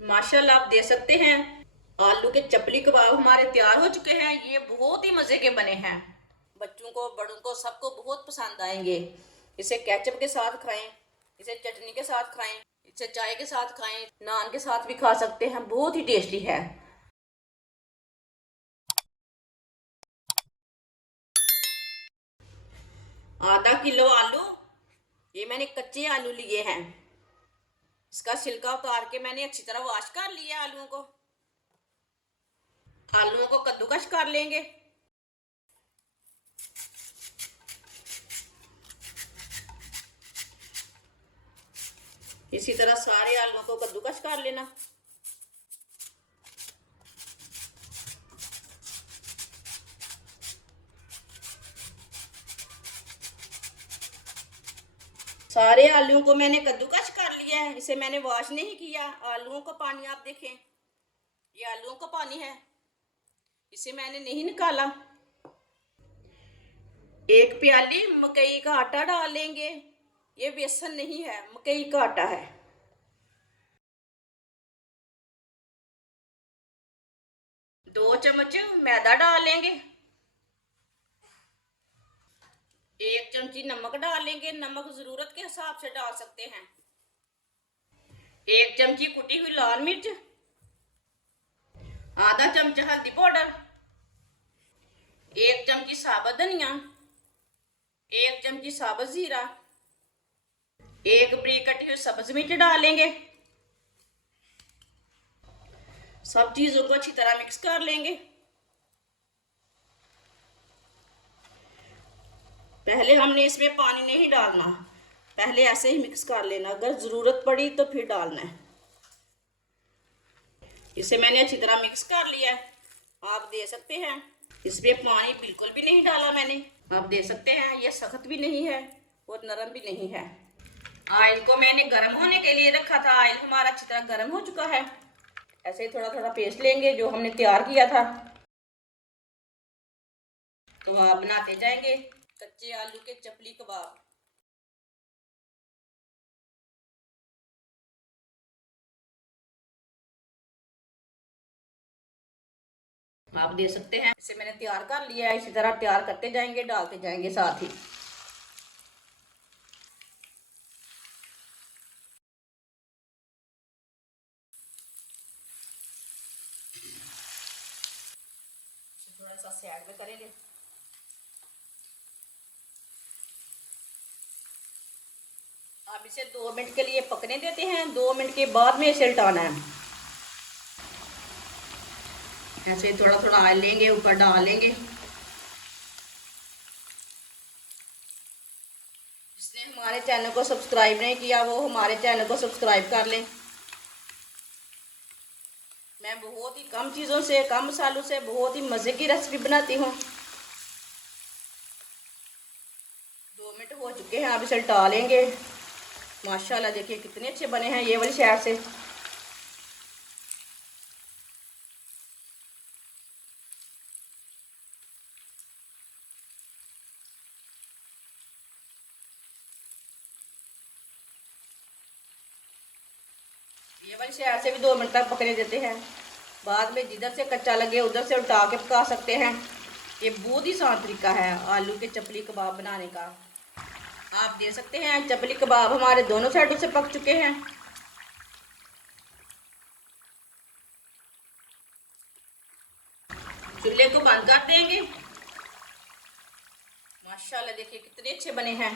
माशाल्लाह आप देख सकते हैं आलू के चपली कबाब हमारे तैयार हो चुके हैं। ये बहुत ही मज़े के बने हैं। बच्चों को बड़ों को सबको बहुत पसंद आएंगे। इसे केचप के साथ खाएं, इसे चटनी के साथ खाएं, इसे चाय के साथ खाएं, नान के साथ भी खा सकते हैं। बहुत ही टेस्टी है। आधा किलो आलू, ये मैंने कच्चे आलू लिए हैं। इसका छिलका उतार के मैंने अच्छी तरह वॉश कर लिया आलूओं को। आलूओं को कद्दूकस कर लेंगे। इसी तरह सारे आलूओं को कद्दूकस कर लेना। सारे आलूओं को मैंने कद्दूकस कर लिया है। इसे मैंने वॉश नहीं किया। आलूओं का पानी आप देखें, ये आलूओं का पानी है, इसे मैंने नहीं निकाला। एक प्याली मकई का आटा डाल लेंगे। ये बेसन नहीं है, मकई का आटा है। 2 चम्मच मैदा डाल लेंगे। 1 चमची नमक डाल लेंगे। नमक जरूरत के हिसाब से डाल सकते हैं। 1 चमची कुटी हुई लाल मिर्च, आधा चमचा हल्दी पाउडर, 1 चमची साबुत धनिया, 1 चमची साबुत जीरा, 1 बारीक कटी हुई सब्ज मिर्च डालेंगे। सब चीजों को अच्छी तरह मिक्स कर लेंगे। पहले हमने इसमें पानी नहीं डालना, पहले ऐसे ही मिक्स कर लेना। अगर जरूरत पड़ी तो फिर डालना है। इसे मैंने अच्छी तरह मिक्स कर लिया है। आप देख सकते हैं इसमें पानी बिल्कुल भी नहीं डाला मैंने। आप देख सकते हैं ये सख्त भी नहीं है और नरम भी नहीं है। ऑयल को मैंने गर्म होने के लिए रखा था। ऑयल हमारा अच्छी तरह गर्म हो चुका है। ऐसे ही थोड़ा थोड़ा पेस्ट लेंगे जो हमने तैयार किया था। कबाब बनाते जाएंगे, कच्चे आलू के चपली कबाब। आप देख सकते हैं इसे मैंने तैयार कर लिया है। इसी तरह तैयार करते जाएंगे, डालते जाएंगे साथ ही। थोड़ा सा साइड में करेंगे। अब इसे 2 मिनट के लिए पकने देते हैं। 2 मिनट के बाद में इसे उल्टाना है। ऐसे थोड़ा थोड़ा ऑयल लेंगे, ऊपर डालेंगे। जिसने हमारे चैनल को सब्सक्राइब नहीं किया वो हमारे चैनल को सब्सक्राइब कर लें। मैं बहुत ही कम चीज़ों से, कम मसालों से बहुत ही मज़े की रेसिपी बनाती हूँ। 2 मिनट हो चुके हैं। अब इसे उल्टा लेंगे। माशाल्लाह देखिए कितने अच्छे बने हैं ये वाली साइड से। ये वाली साइड से भी 2 मिनट तक पकने देते हैं। बाद में जिधर से कच्चा लगे उधर से उल्टा के पका सकते हैं। ये बहुत ही आसान तरीका है आलू के चपली कबाब बनाने का। आप देख सकते हैं चपली कबाब हमारे दोनों साइडों से पक चुके हैं। चूल्हे को बंद कर देंगे। माशाल्लाह देखिए कितने अच्छे बने हैं।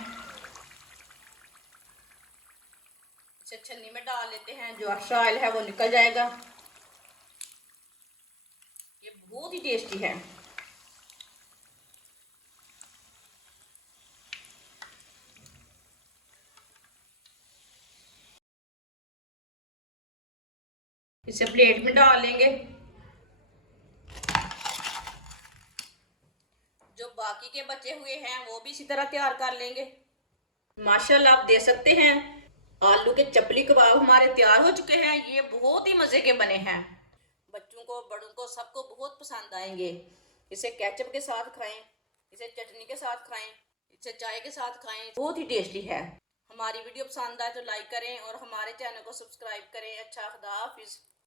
इसे छन्नी में डाल लेते हैं, जो एक्स्ट्रा ऑयल है वो निकल जाएगा। ये बहुत ही टेस्टी है। इसे प्लेट में डाल लेंगे। जो बाकी के बचे हुए हैं वो भी इसी तरह तैयार कर लेंगे। माशाल्लाह आप देख सकते हैं आलू के चपली कबाब हमारे तैयार हो चुके हैं। ये बहुत ही मज़े के बने हैं। बच्चों को बड़ों को सबको बहुत पसंद आएंगे। इसे केचप के साथ खाएं, इसे चटनी के साथ खाएं, इसे चाय के साथ खाएं। बहुत ही टेस्टी है। हमारी वीडियो पसंद आए तो लाइक करें और हमारे चैनल को सब्सक्राइब करें। अच्छा, खुदा हाफिज़।